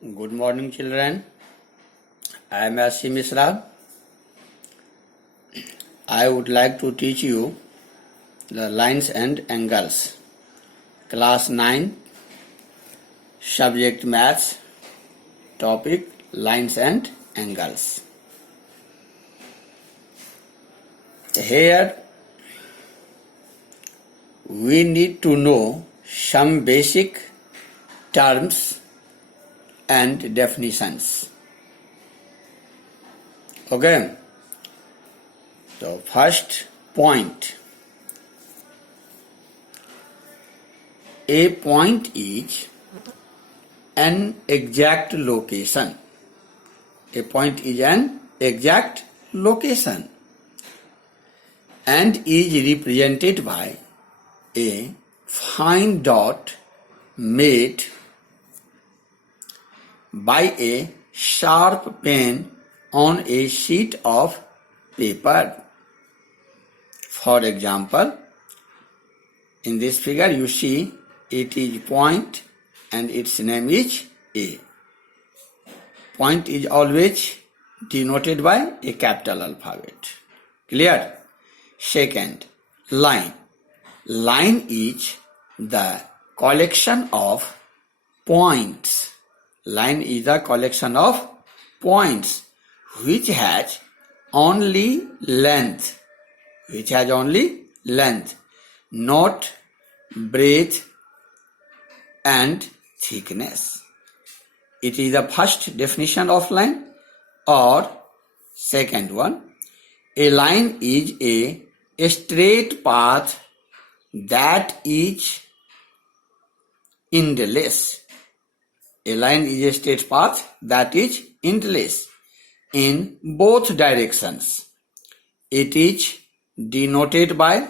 Good morning, children. I am Ashi Misra. I would like to teach you the lines and angles. Class 9, subject maths, topic lines and angles. Here we need to know some basic terms and definitions. Okay, so first point. A point is an exact location. A point is an exact location and is represented by a fine dot made by a sharp pen on a sheet of paper. For example, in this figure you see it is point and its name is A. Point is always denoted by a capital alphabet. Clear? Second, line. Line is the collection of points. Line is a collection of points which has only length. Which has only length, not breadth and thickness. It is the first definition of line. Or second one, a line is a straight path that is endless. A line is a straight path that is endless in both directions. It is denoted by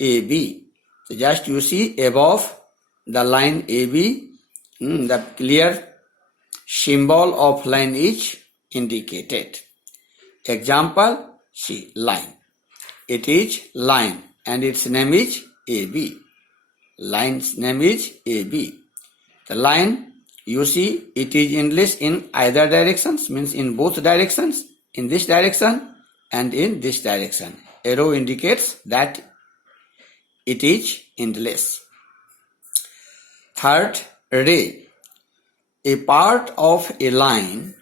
AB. So just you see above the line AB, the clear symbol of line is indicated. Example, see line. It is line and its name is AB. Line's name is AB. The line, you see it is endless in either directions, means in both directions, in this direction and in this direction. Arrow indicates that it is endless. Third, ray. A part of a line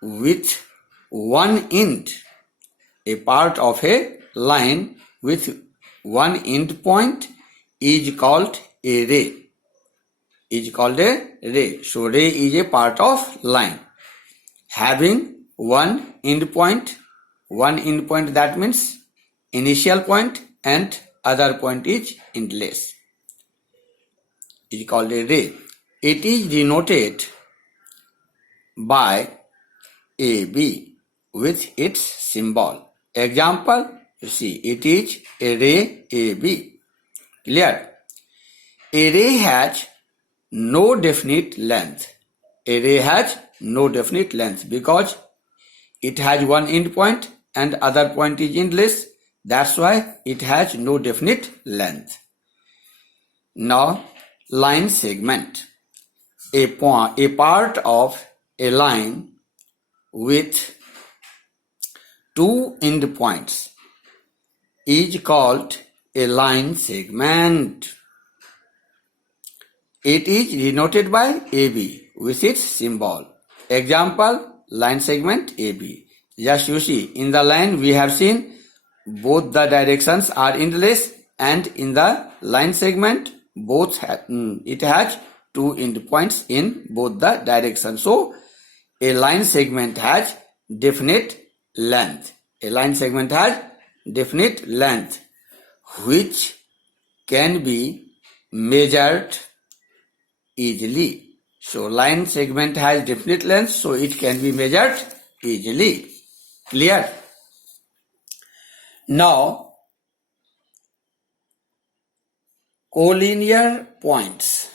with one end. A part of a line with one end point is called a ray. Is called a ray. So ray is a part of line having one end point. One end point, that means initial point, and other point is endless. Is called a ray. It is denoted by AB with its symbol. Example, you see it is a ray AB. Clear? A ray has no definite length. A ray has no definite length because it has one end point and other point is endless. That's why it has no definite length. Now, line segment. A part of a line with two end points is called a line segment. It is denoted by AB with its symbol. Example, line segment AB. Just you see, in the line we have seen both the directions are endless, and in the line segment it has two end points in both the directions. So a line segment has definite length. A line segment has definite length which can be measured easily. So line segment has definite length, so it can be measured easily. Clear? Now, collinear points.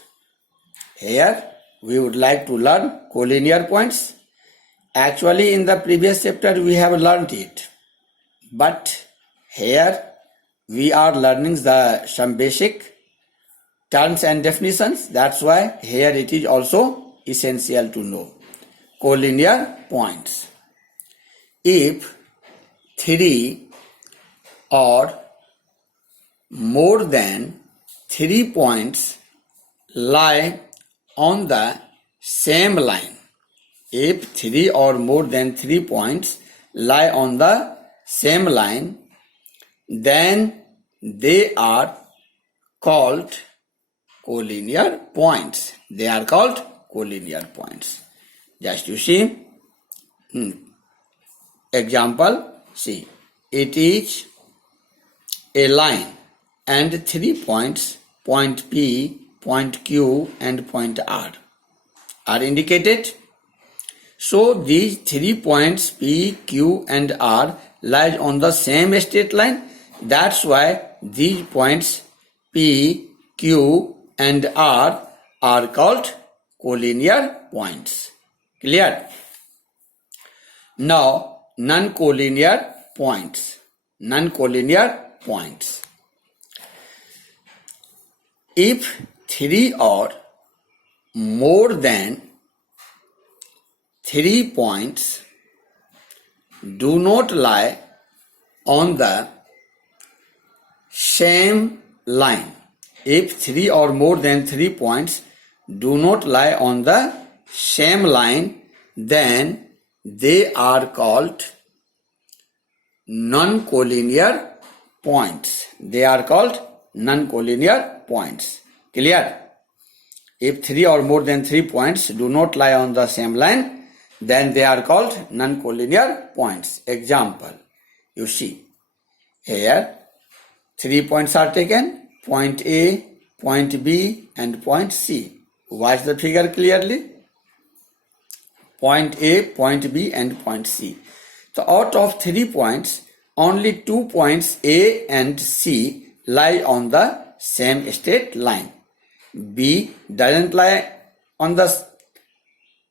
Here we would like to learn collinear points. Actually in the previous chapter we have learned it, but here we are learning some basic terms and definitions. That's why here it is also essential to know. collinear points. If 3 or more than 3 points lie on the same line, if 3 or more than 3 points lie on the same line, then they are called collinear points. They are called collinear points. Just you see, example, see, it is a line and 3 points, point P, point Q and point R are indicated. So these 3 points P, Q and R lie on the same straight line. That's why these points P, Q and R are called collinear points. Clear? Now non-collinear points. Non-collinear points. If 3 or more than 3 points do not lie on the same line, if 3 or more than 3 points do not lie on the same line, then they are called non-collinear points. They are called non-collinear points. Clear? If 3 or more than 3 points do not lie on the same line, then they are called non-collinear points. Example, you see, here 3 points are taken, point A, point B and point C. Watch the figure clearly. Point A, point B and point C. So out of 3 points, only 2 points A and C lie on the same straight line. B doesn't lie on the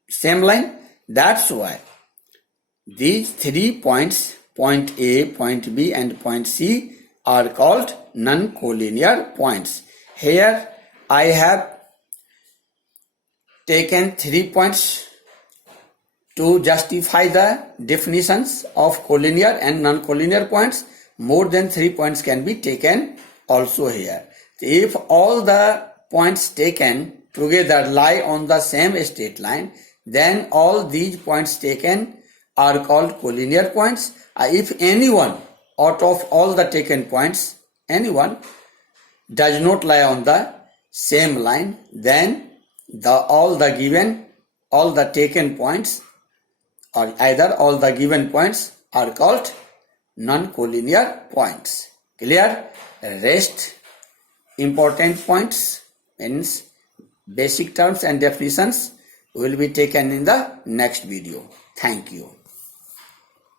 same line. That's why these 3 points, point A, point B and point C, are called non-collinear points. Here I have taken 3 points to justify the definitions of collinear and non-collinear points. More than 3 points can be taken also here. If all the points taken together lie on the same straight line, then all these points taken are called collinear points. If anyone out of all the taken points, anyone does not lie on the same line, then all the taken points, or either all the given points, are called non-collinear points. Clear? Rest important points, means basic terms and definitions, will be taken in the next video. Thank you.